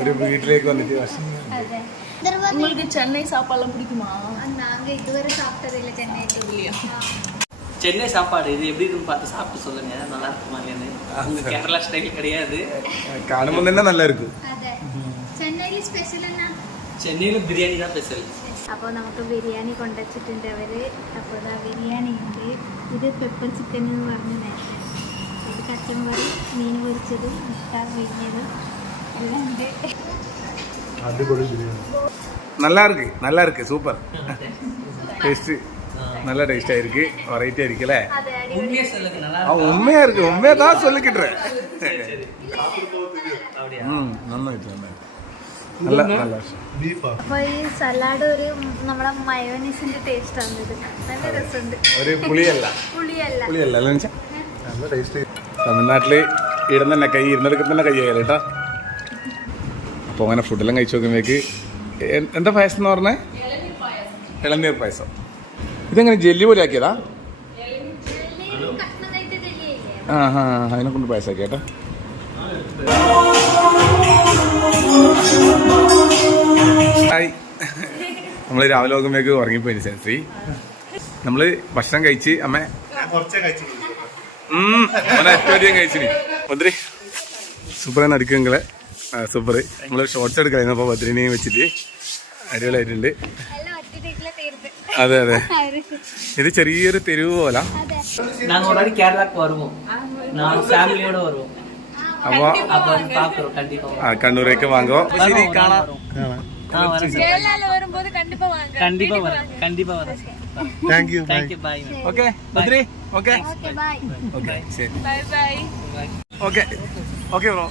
ഒരു വീട്ടിലേക്ക് വന്നിട്ട് உங்களுக்கு சென்னை சாப்பாடுலாம் பிடிக்குமா? நாங்க இதுவரை சாப்பிட்டதில்லை சென்னையில. சென்னை சாப்பாடு இது எப்படி இருக்குன்னு பார்த்து சாப்பிட்டு சொல்லுங்க, நல்லா இருக்குமா இல்லைன்னு. உங்க கேரளா ஸ்டைல் கிடையாது, കാണുമ്പോൾ തന്നെ നല്ല இருக்கும். അതെ. ചെന്നൈയിൽ സ്പെഷ്യൽ എന്നാ? சென்னையில பிரியாணி தான் ஸ்பெஷல். അപ്പോൾ നമുക്ക് ബിരിയാണി കൊണ്ടുവച്ചിട്ടുണ്ട് അവര്. അപ്പോൾ ഇതാ ബിരിയാണി ഉണ്ട്. ഇത് പെപ്പർ ചിക്കൻ എന്ന് പറഞ്ഞ നേരത്തെ. ഇത് കച്ചമ്പറി, മീൻ പൊരിച്ചത്, മുട്ട പിഴിഞ്ഞത് എല്ലാം ഉണ്ട്. நல்லா இருக்கு சூப்பர் டேஸ்ட், நல்ல டேஸ்டா இருக்கு, வெரைட்டியா இருக்குல. உண்மையா சொல்லுங்க, நல்லா உண்மையா இருக்கு, உண்மையா தான் சொல்லிக்கிட்டேன். നന്നായിട്ട് നല്ല നല്ല. അപ്പോൾ ഈ സലാഡ് ഒരു നമ്മുടെ മയോനീസിന്റെ ടേസ്റ്റ് ആണ്. ഇത് നല്ല രസമുണ്ട്. ഒരു പുളിയല്ല നല്ല ടേസ്റ്റ്. തമിഴ്നാട്ടില് ഇടുന്ന കൈ ഇരുന്നെടുക്കുന്ന കൈ ആയാലും കേട്ടോ. അപ്പോൾ അങ്ങനെ ഫുഡെല്ലാം കഴിച്ചു നോക്കുമ്പോഴേക്ക് എന്താ പായസം എന്ന് പറഞ്ഞേ? ഇളനീർ പായസം. ഇതെങ്ങനെ ജെല്ലി പോലെ ആക്കിയതാ? അതിനെ കൊണ്ട് പായസമാക്കി കേട്ടോ. നമ്മൾ രാവിലെ നോക്കുമ്പോഴേക്ക് ഉറങ്ങിപ്പോയി സെൻസി. നമ്മള് ഭക്ഷണം കഴിച്ച് അമ്മ ഏറ്റവും അധികം കഴിച്ചിന്. ഒത്തിരി സൂപ്പറാണ് അടിക്കുങ്ങളെ, സൂപ്പർ. നമ്മള് ഷോർട്സ് എടുക്കലായിരുന്നു, അപ്പോൾ ബദ്രീനെയും വെച്ചിട്ട് അടിപൊളിയായിട്ടുണ്ട്. അതെ അതെ, ഇത് ചെറിയൊരു തെരുവ് പോലെ. അപ്പൊ കണ്ണൂരേക്ക് വാങ്ങോ, ശരി കാണാം. ഓക്കെ ബദ്രി, ഓക്കെ ഓക്കെ ശരി, ഓക്കെ ഓക്കെ ബ്രോ.